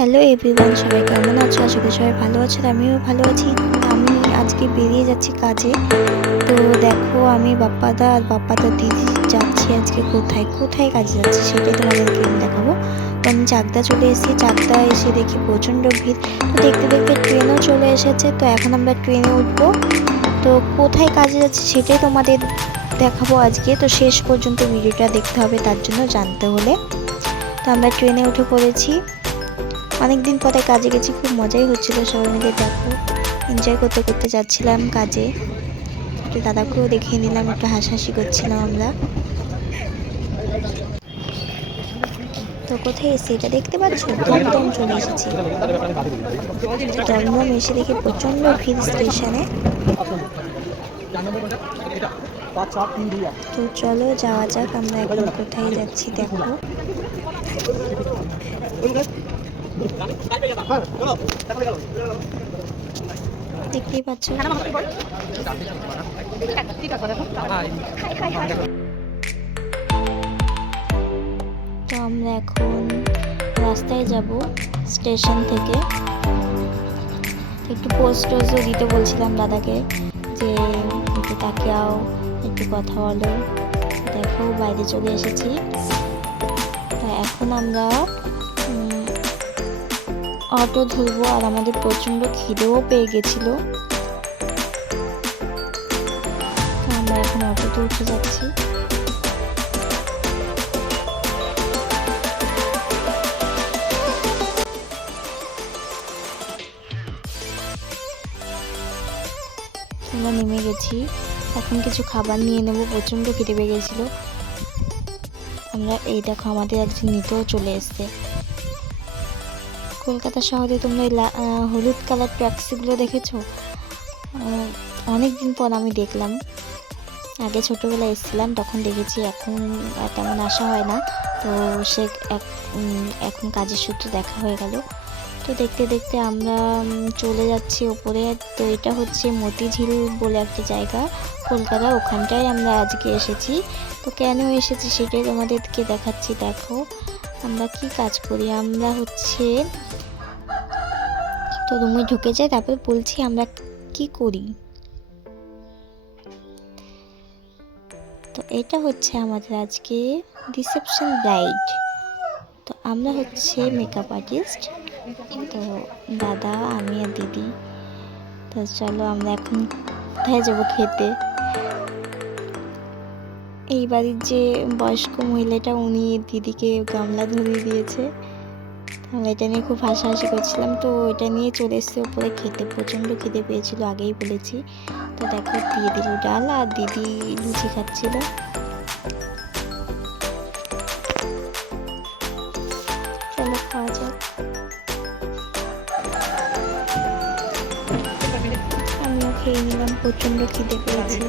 Hello everyone, সবাই কেমন আছো? আশা করি সবাই ভালো আছো। আমিও ভালো আছি। আমি আজকে বেরিয়ে যাচ্ছি কাজে। তো দেখো, আমি বাপ্পাদা আর বাপ্পাদার দিদি যাচ্ছি আজকে কোথায় কোথায় কাজে যাচ্ছি সেটাই তোমাদেরকে আমি দেখাবো। তো আমি চাকদা চলে এসেছি। চাকদা এসে দেখি প্রচণ্ড ভিড়। তো দেখতে দেখতে ট্রেনও চলে এসেছে। তো এখন আমরা ট্রেনে উঠবো। তো কোথায় কাজে যাচ্ছি সেটাই তোমাদের দেখাবো আজকে। তো শেষ পর্যন্ত ভিডিওটা দেখতে হবে, তার জন্য জানতে হলে। তো আমরা ট্রেনে উঠে পড়েছি। অনেকদিন পরে কাজে গেছি, খুব মজাই হচ্ছিল। সবাই মিলে দেখো এনজয় করতে করতে যাচ্ছিলাম কাজে। একটু দাদাকেও দেখিয়ে নিলাম, একটু হাসাহাসি করছিলাম আমরা। তো কোথায় এসেছি এটা দেখতে পাচ্ছ? দমদম চলে এসেছি। দমদম এসে দেখে প্রচণ্ড ভিড় স্টেশনে। তো চলো যাওয়া যাক, আমরা এখন কোথায় যাচ্ছি দেখো। দেখতেই পাচ্ছ। তো আমরা এখন রাস্তায় যাব স্টেশন থেকে। একটু পোস্ট টোস্টও দিতে বলছিলাম দাদাকে, যে একটু তাকিয়াও, একটু কথা বলো। দেখো বাইরে চলে এসেছি। তো এখন আমরা অটো ধরবো, আর আমাদের প্রচণ্ড খিদেও পেয়ে গেছিলো। তো আমরা এখন অটোতে উঠে যাচ্ছি। আমরা নেমে গেছি। এখন কিছু খাবার নিয়ে নেব, প্রচণ্ড খিদে পেয়ে গেছিলো। আমরা এই দেখো আমাদের একজন নিতেও চলে এসছে। কলকাতা শহরে তোমরা হলুদ কালার ট্যাক্সিগুলো দেখেছো? অনেক দিন পর আমি দেখলাম। আগে ছোটোবেলায় এসেছিলাম তখন দেখেছি, এখন তেমন আসা হয় না। তো সে এখন কাজের সূত্রে দেখা হয়ে গেল। তো দেখতে দেখতে আমরা চলে যাচ্ছি ওপরে। তো এটা হচ্ছে মতিঝিল বলে একটা জায়গা কলকাতা, ওখানটায় আমরা আজকে এসেছি। তো কেন এসেছি সেটাই তোমাদেরকে দেখাচ্ছি। দেখো আমরা কি কাজ করি। আমরা হচ্ছে, তো রুমে ঢুকে যাই, তারপর বলছি আমরা কি করি। তো এটা হচ্ছে আমাদের আজকে রিসেপশন ব্রাইড। তো আমরা হচ্ছে মেকআপ আর্টিস্ট। তো দাদা, আমি আর দিদি। তো চলো আমরা এখন কোথায় যাবো খেতে। এই বাড়ির যে বয়স্ক মহিলাটা, উনি দিদিকে গামলা ধরিয়ে দিয়েছে। আমরা এটা নিয়ে খুব হাসাহাসি করছিলাম। তো এটা নিয়ে চলে এসছে ওপরে খেতে, প্রচণ্ড খিদে পেয়েছিল, আগেই বলেছি। তো দেখো দিয়ে দিল ডাল, আর দিদি লুচি খাচ্ছিল। চলো খাওয়া যাক। আমিও খেয়ে নিলাম, প্রচণ্ড খিদে পেয়েছি।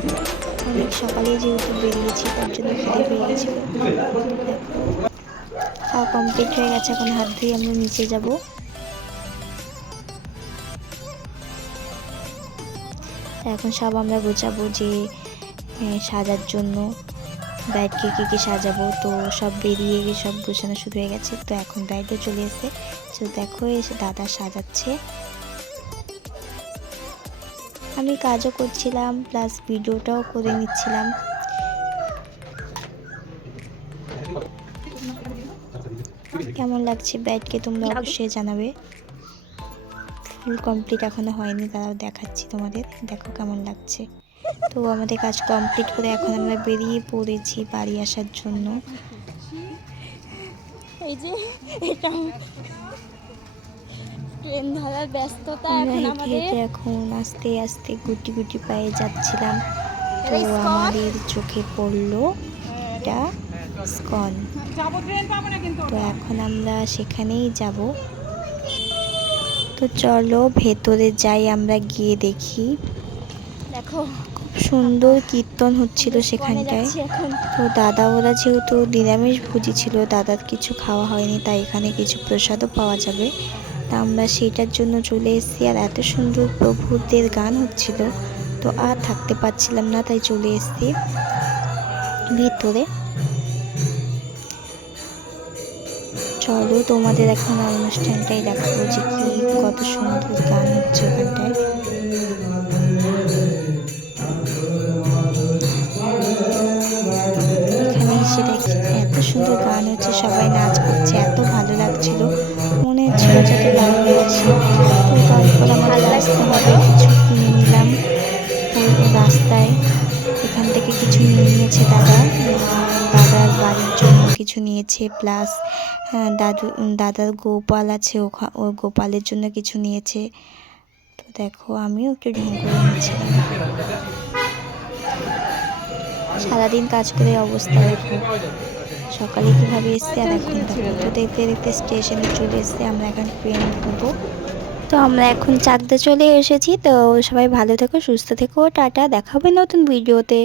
অনেক সকালে যেহেতু বেরিয়েছি, তার জন্য খিদে পেয়ে গেছিল। খাওয়া কমপ্লিট হয়ে গেছে, এখন হাত ধুয়ে আমরা নিচে যাব। এখন সব আমরা গোছাবো, যে সাজার জন্য ব্রাইডকে কী সাজাবো। তো সব বেরিয়ে গিয়ে সব গোছানো শুরু হয়ে গেছে। তো এখন ব্রাইডও চলে এসে, তো দেখো এসে দাদা সাজাচ্ছে। আমি কাজও করছিলাম, প্লাস ভিডিওটাও করে নিচ্ছিলাম। কেমন লাগছে ব্রাইডকে তোমরা অবশ্যই জানাবে। ফুল কমপ্লিট এখনো হয়নি, তারাও দেখাচ্ছি তোমাদের। দেখো কেমন লাগছে। তো আমাদের কাজ কমপ্লিট করে এখন আমরা বেরিয়ে পড়েছি বাড়ি আসার জন্য। এই যে এটা ট্রেন ধরার ব্যস্ততা এখন আমাদের। এখন আস্তে আস্তে গুটি গুটি পায়ে যাচ্ছিলাম। তো আমাদের চোখে পড়লো এটা স্কন। তো এখন আমরা সেখানেই যাব। তো চলো ভেতরে যাই, আমরা গিয়ে দেখি। দেখো খুব সুন্দর কীর্তন হচ্ছিল সেখানটায়। তো দাদা ওরা যেহেতু নিরামিষ ভোজী ছিল, দাদার কিছু খাওয়া হয়নি, তাই এখানে কিছু প্রসাদও পাওয়া যাবে। তা আমরা সেটার জন্য চলে এসেছি। আর এত সুন্দর প্রভুদের গান হচ্ছিল, তো আর থাকতে পারছিলাম না, তাই চলে এসেছি ভিতরে। চলো তোমাদের এখন অনুষ্ঠানটাই দেখাবো যে কি কত সুন্দর গান হচ্ছে ওখানটায়। এখানে এসে দেখি এত সুন্দর গান হচ্ছে, সবাই নাচ করছে, এত ভালো লাগছিল, মনে হচ্ছিল যাতে দাঁড়িয়ে আসি। তো তারপর আমাদের আসতে হবে, কিছু কিনে নিলাম রাস্তায়। এখান থেকে কিছু নিয়ে নিয়েছে দাদার বাড়ির জন্য কিছু নিয়েছে, প্লাস দাদার গোপাল আছে, ওর গোপালের জন্য কিছু নিয়েছে। তো দেখো আমিও একটু ঢং করে নিচ্ছিলাম। সারাদিন কাজ করে অবস্থা দেখো, সকালে কীভাবে এসছে আর এখন দেখো। তো দেখতে দেখতে স্টেশনে চলে এসছে, আমরা এখন ট্রেন ধরবো। তো আমরা এখন চাকদা চলে এসেছি। তো সবাই ভালো থেকো, সুস্থ থেকো, টাটা, দেখা হবে নতুন ভিডিওতে।